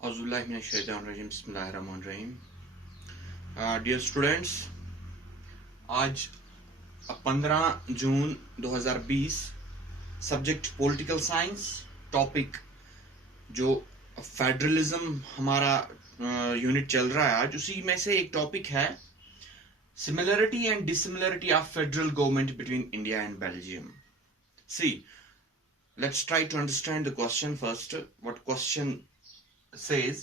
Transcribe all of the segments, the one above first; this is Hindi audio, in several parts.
बिस्मिल्लाहिर्रहमानिर्रहीम। डियर स्टूडेंट्स, आज 15 जून 2020, सब्जेक्ट पॉलिटिकल साइंस, टॉपिक जो फेडरलिज्म हमारा यूनिट चल रहा है आज, उसी में से एक टॉपिक है similarity and dissimilarity of federal government between India and Belgium. See, let's try to understand the question first. What question says,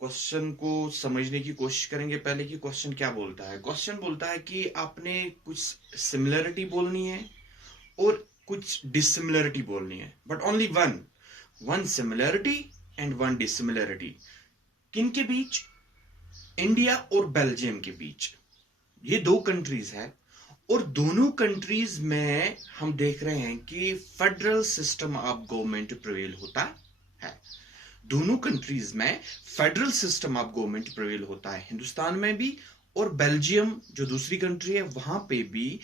question को समझने की कोशिश करेंगे पहले कि क्वेश्चन क्या बोलता है। क्वेश्चन बोलता है कि आपने कुछ सिमिलरिटी बोलनी है और कुछ डिसिमिलरिटी बोलनी है, but only one similarity and one dissimilarity. किन के बीच? इंडिया और बेल्जियम के बीच। ये दो कंट्रीज है और दोनों कंट्रीज में हम देख रहे हैं कि federal system of government prevail होता है। दोनों कंट्रीज में federal system of government prevail होता है, हिंदुस्तान में भी और बेल्जियम जो दूसरी कंट्री है वहां पे भी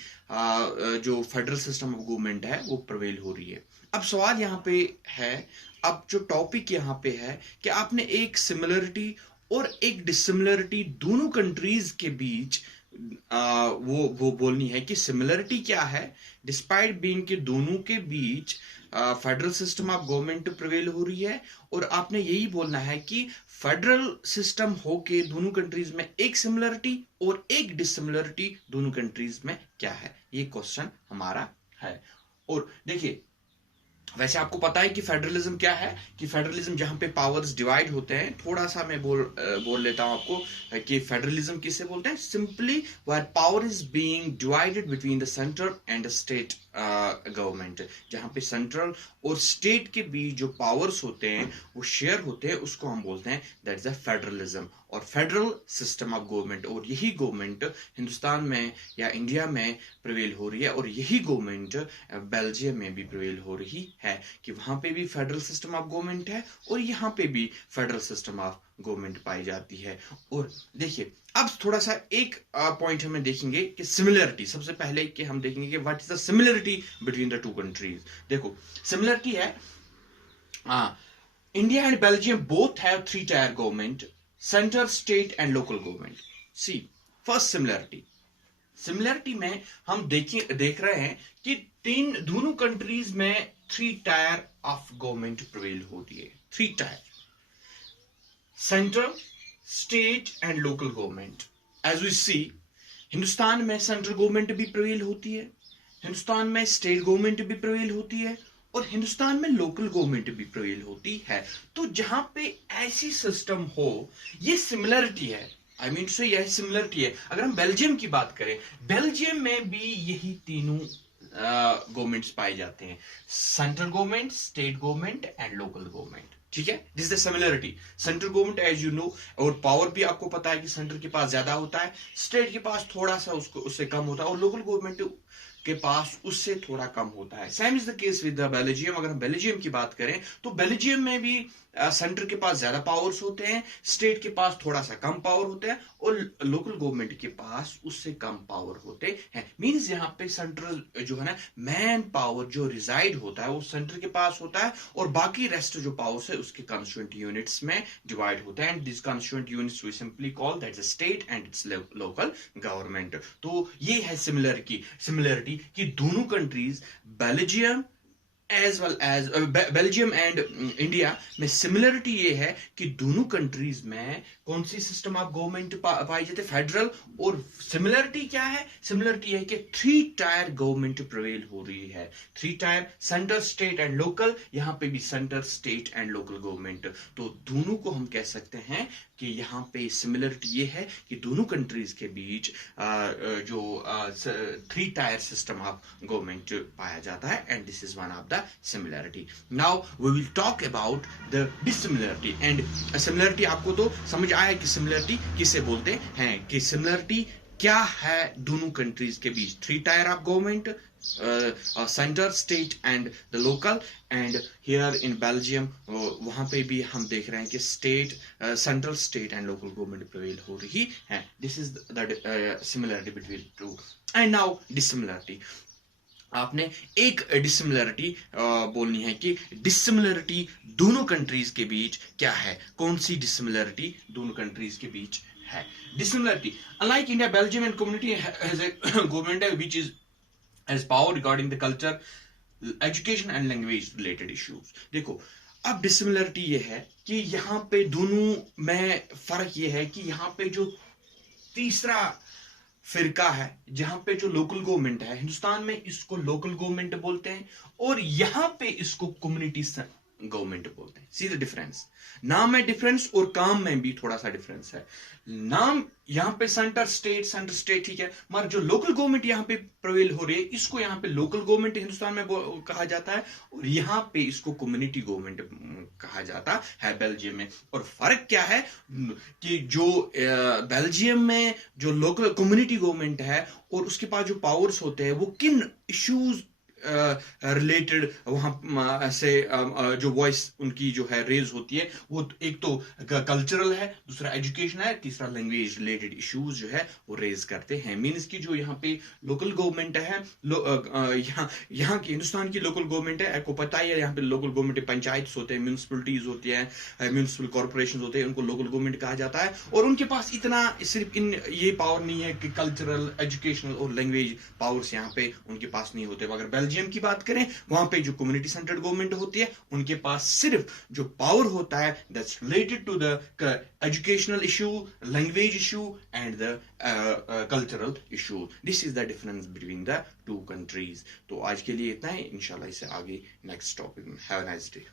जो फेडरल सिस्टम ऑफ गवर्नमेंट है वो प्रिवेल हो रही है। अब सवाल यहाँ पे है, अब जो टॉपिक यहाँ पे है कि आपने एक सिमिलरिटी और एक डिसिमिलरिटी दोनों कंट्रीज के बीच वो बोलनी है कि सिमिलरिटी क्या है, डिस्पाइट बीइंग के दोनों के बीच federal system of government prevail हो रही है, और आपने यही बोलना है कि फेडरल सिस्टम होके दोनों कंट्रीज में एक सिमिलरिटी और एक डिसिमिलरिटी दोनों कंट्रीज में क्या है। ये क्वेश्चन हमारा है। और देखिए, वैसे आपको पता है कि फेडरलिज्म क्या है, कि फेडरलिज्म जहां पे पावर्स डिवाइड होते हैं, थोड़ा सा मैं बोल लेता हूं आपको कि फेडरलिज्म किसे बोलते हैं। Simply where power is being divided between the central and the state government. जहां पे सेंट्रल और स्टेट के बीच जो पावर्स होते हैं वो शेयर होते हैं, उसको हम बोलते हैं दैट इज अ फेडरलिज्म और फेडरल सिस्टम ऑफ गवर्नमेंट। और यही गवर्नमेंट हिंदुस्तान में या इंडिया में प्रिवेल हो रही है, और यही गवर्नमेंट बेल्जियम में भी प्रिवेल हो रही है कि वहां पे भी फेडरल सिस्टम ऑफ गवर्नमेंट है और यहाँ पे भी फेडरल सिस्टम ऑफ गवर्नमेंट पाई जाती है। और देखिए, अब थोड़ा सा एक पॉइंट हमें देखेंगे कि सिमिलरिटी, सबसे पहले कि हम देखेंगे कि what is the similarity between the two countries. देखो, सिमिलरिटी है, India and Belgium both have 3-tier government, centre, state and local government. See, first similarity में हम देख रहे हैं कि दोनों कंट्रीज में 3-tier ऑफ गवर्नमेंट प्रिवेल होती है। 3-tier, central, state and local government. As we see, Hindustan में सेंट्रल गवर्नमेंट भी प्रिवेल होती है, हिंदुस्तान में स्टेट गवर्नमेंट भी प्रिवेल होती है, और हिंदुस्तान में लोकल गवर्नमेंट भी प्रिवेल होती है। तो जहां पे ऐसी सिस्टम हो, ये सिमिलरिटी है। आई मीन से यह सिमिलरिटी है। अगर हम बेल्जियम की बात करें, बेल्जियम में भी यही तीनों गवर्नमेंट्स पाए जाते हैं, central government, state government and local government. ठीक है, this is the similarity. Central government as you know, और पावर भी आपको पता है कि सेंटर के पास ज्यादा होता है, स्टेट के पास थोड़ा सा उससे कम होता है, और लोकल गवर्नमेंट के पास उससे थोड़ा कम होता है। Same is the case with Belgium. अगर हम बेल्जियम की बात करें तो बेल्जियम में भी सेंटर के पास ज्यादा पावर्स होते हैं, स्टेट के पास थोड़ा सा कम पावर होते हैं, और लोकल गवर्नमेंट के पास उससे कम पावर होते हैं। मींस यहाँ पे सेंट्रल जो है ना, मैन पावर जो रिजाइड होता है वो सेंटर के पास होता है, और बाकी रेस्ट जो पावर्स है उसके कॉन्स्टिट्यूएंट यूनिट्स में डिवाइड होते हैं। And this constituent units we simply call that is state and its local government. तो ये है सिमिलरिटी कि दोनों countries, Belgium as well as Belgium and India में सिमिलरिटी ये है कि दोनों कंट्रीज में कौन सी सिस्टम ऑफ गवर्नमेंट पाई जाती है, फेडरल। और सिमिलरिटी क्या है? सिमिलरिटी है कि 3-tier गवर्नमेंट प्रिवेल हो रही है। 3-tier, centre, state and local. यहां पे भी centre, state and local government. तो दोनों को हम कह सकते हैं कि यहाँ पे सिमिलरिटी ये है कि दोनों कंट्रीज के बीच जो 3-tier सिस्टम ऑफ गवर्नमेंट पाया जाता है, and this is one of the similarity. Now we will talk about the dissimilarity. And similarity आपको तो समझ आया कि similarity किसे बोलते हैं, कि similarity क्या है दोनों कंट्रीज के बीच। 3-tier of government, centre, state and the local. And here in Belgium वहां पे भी हम देख रहे हैं कि state, central, state and local government prevail हो रही है। This is the similarity between two. And now dissimilarity. आपने एक डिसिमिलरिटी बोलनी है कि डिसिमिलरिटी दोनों कंट्रीज के बीच क्या है, कौन सी डिसिमिलरिटी दोनों कंट्रीज के बीच है. Dissimilarity, unlike India, Belgium and community has a government which is has power regarding the culture, education and language related issues. देखो, अब डिसिमिलरिटी ये है कि यहाँ पे दोनों में फर्क ये है कि यहाँ पे जो तीसरा फिरका है, जहां पे जो लोकल गवर्नमेंट है, हिंदुस्तान में इसको लोकल गवर्नमेंट बोलते हैं और यहां पे इसको कम्युनिटी गवर्नमेंट बोलते हैं. सी द डिफरेंस, नाम में डिफरेंस और काम में भी थोड़ा सा डिफरेंस है. नाम यहां पे सेंटर स्टेट ठीक है, मगर जो लोकल गवर्नमेंट यहां पे प्रवेल हो रही है, इसको यहां पे लोकल गवर्नमेंट हिंदुस्तान में कहा जाता है और यहां पे इसको कम्युनिटी गवर्नमेंट कहा जाता है बेल्जियम में. और फर्क क्या है कि जो बेल्जियम में जो लोकल कम्युनिटी गवर्नमेंट है और उसके पास जो पावर्स होते हैं, वो किन इश्यूज रिलेटेड वहां से जो वॉइस उनकी जो है रेज होती है, वो एक तो कल्चरल है, दूसरा एजुकेशन है, तीसरा लैंग्वेज रिलेटेड इश्यूज जो है वो रेज करते हैं. मींस की जो यहाँ पे लोकल गवर्नमेंट है, यहाँ की हिंदुस्तान की लोकल गवर्नमेंट है, आपको पता ही है यहाँ पे लोकल गवर्नमेंट पंचायत होते हैं, म्यूनिसिपलिटीज होती है, म्यूनिसिपल कॉर्पोरेशन होते हैं, उनको लोकल गवर्नमेंट कहा जाता है. और उनके पास इतना सिर्फ ये पावर नहीं है कि कल्चरल, एजुकेशनल और लैंग्वेज पावर्स यहाँ पे उनके पास नहीं होते. मगर बेल्जियम की बात करें, वहां पे जो कम्युनिटी सेंटर्ड गवर्नमेंट होती है, उनके पास सिर्फ जो पावर होता है that's related to the educational issue, language issue and the cultural issue. This is the difference between the two countries. तो आज के लिए इतना ही, इंशाल्लाह इससे आगे नेक्स्ट टॉपिक में. Have a nice day.